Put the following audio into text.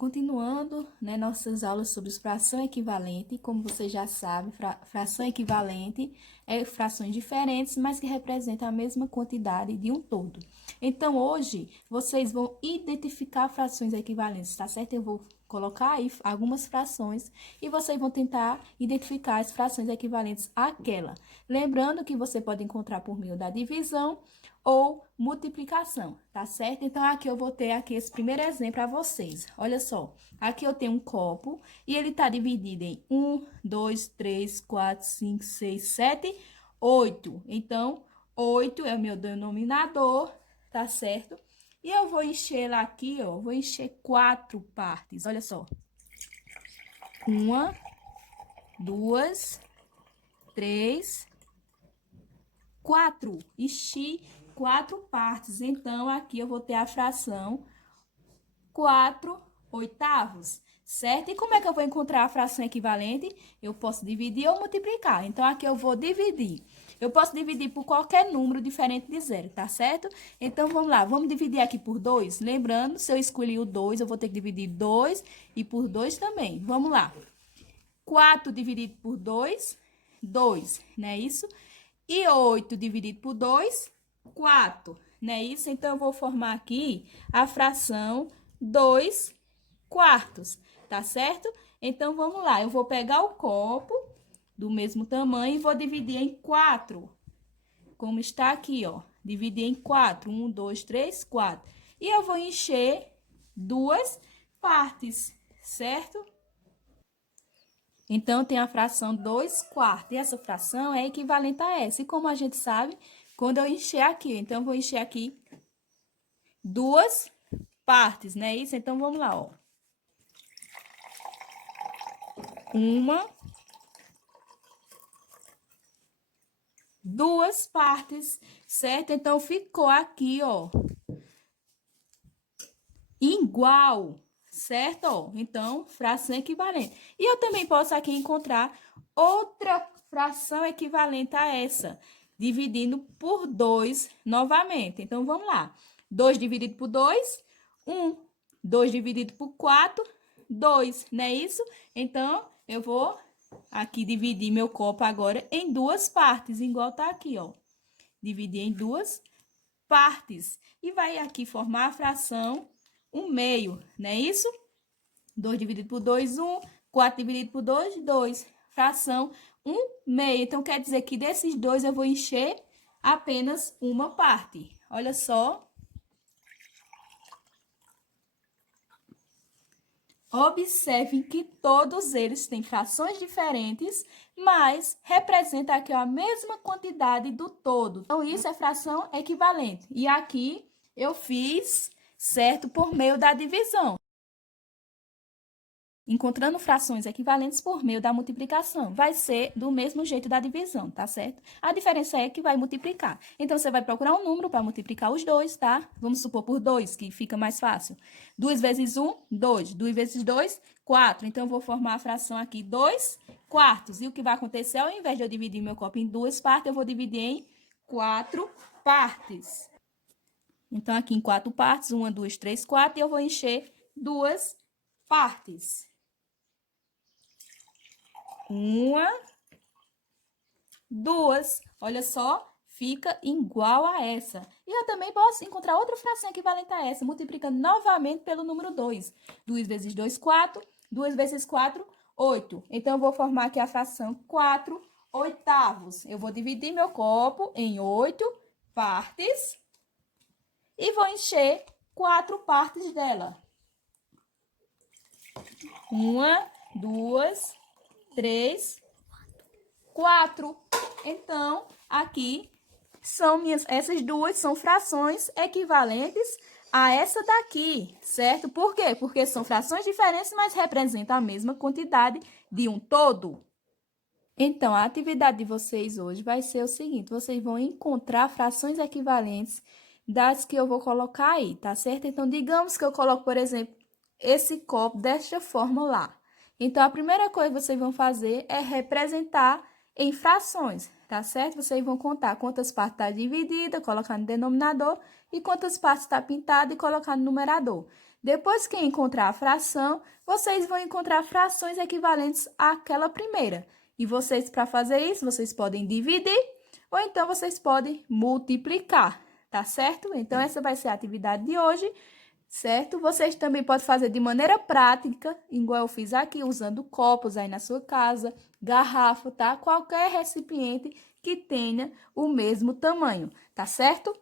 continuando, né, nossas aulas sobre fração equivalente. Como você já sabe, fração equivalente é frações diferentes, mas que representam a mesma quantidade de um todo. Então, hoje, vocês vão identificar frações equivalentes, tá certo? Eu vou colocar aí algumas frações e vocês vão tentar identificar as frações equivalentes àquela. Lembrando que você pode encontrar por meio da divisão ou multiplicação, tá certo? Então, aqui eu vou ter aqui esse primeiro exemplo para vocês. Olha só, aqui eu tenho um copo e ele tá dividido em 1, 2, 3, 4, 5, 6, 7, 8. Então, 8 é o meu denominador, tá certo? E eu vou encher lá aqui, ó, vou encher 4 partes, olha só. 1, 2, 3, 4. Enchi 4 partes. Então, aqui eu vou ter a fração 4 oitavos, certo? E como é que eu vou encontrar a fração equivalente? Eu posso dividir ou multiplicar. Então, aqui eu vou dividir. Eu posso dividir por qualquer número diferente de zero, tá certo? Então, vamos lá. Vamos dividir aqui por 2. Lembrando, se eu escolher o 2, eu vou ter que dividir 2 e por 2 também. Vamos lá. 4 dividido por 2, 2, não é isso? E 8 dividido por 2, 4, não é isso? Então, eu vou formar aqui a fração 2 quartos, tá certo? Então, vamos lá. Eu vou pegar o copo do mesmo tamanho e vou dividir em 4, como está aqui, ó. Dividir em 4, 1, 2, 3, 4. E eu vou encher 2 partes, certo? Então, tem a fração 2 quartos. E essa fração é equivalente a essa. E como a gente sabe, quando eu encher aqui, então, eu vou encher aqui 2 partes, né? Isso? Então, vamos lá, ó. 1, 2 partes, certo? Então, ficou aqui, ó, igual, certo? Ó, então, fração equivalente. E eu também posso aqui encontrar outra fração equivalente a essa, dividindo por 2 novamente. Então, vamos lá. 2 dividido por 2, 1. 2 dividido por 4, 2, não é isso? Então, eu vou aqui dividir meu copo agora em 2 partes, igual tá aqui, ó. Dividir em 2 partes. E vai aqui formar a fração 1/2, não é isso? 2 dividido por 2, 1. 4 dividido por 2, 2. Fração 1/2. Então, quer dizer que desses dois eu vou encher apenas uma parte. Olha só. Observem que todos eles têm frações diferentes, mas representam aqui a mesma quantidade do todo. Então, isso é fração equivalente. E aqui eu fiz, certo, por meio da divisão. Encontrando frações equivalentes por meio da multiplicação. Vai ser do mesmo jeito da divisão, tá certo? A diferença é que vai multiplicar. Então, você vai procurar um número para multiplicar os dois, tá? Vamos supor por 2, que fica mais fácil. 2 vezes 1, 2. 2 vezes 2, 4. Então, eu vou formar a fração aqui 2 quartos. E o que vai acontecer, ao invés de eu dividir meu copo em 2 partes, eu vou dividir em 4 partes. Então, aqui em 4 partes, 1, 2, 3, 4, e eu vou encher 2 partes. 1, 2. Olha só, fica igual a essa. E eu também posso encontrar outra fração equivalente a essa, multiplicando novamente pelo número 2. 2 vezes 2, 4. 2 vezes 4, 8. Então, eu vou formar aqui a fração 4 oitavos. Eu vou dividir meu copo em 8 partes e vou encher 4 partes dela. 1, 2, 3, 4. Então, aqui são essas duas são frações equivalentes a essa daqui, certo? Por quê? Porque são frações diferentes, mas representam a mesma quantidade de um todo. Então, a atividade de vocês hoje vai ser o seguinte: vocês vão encontrar frações equivalentes das que eu vou colocar aí, tá certo? Então, digamos que eu coloco, por exemplo, esse copo desta forma lá. Então, a primeira coisa que vocês vão fazer é representar em frações, tá certo? Vocês vão contar quantas partes está dividida, colocar no denominador, e quantas partes está pintada e colocar no numerador. Depois que encontrar a fração, vocês vão encontrar frações equivalentes àquela primeira. E vocês, para fazer isso, vocês podem dividir ou então vocês podem multiplicar, tá certo? Então, essa vai ser a atividade de hoje, certo? Vocês também podem fazer de maneira prática, igual eu fiz aqui, usando copos aí na sua casa, garrafa, tá? Qualquer recipiente que tenha o mesmo tamanho, tá certo?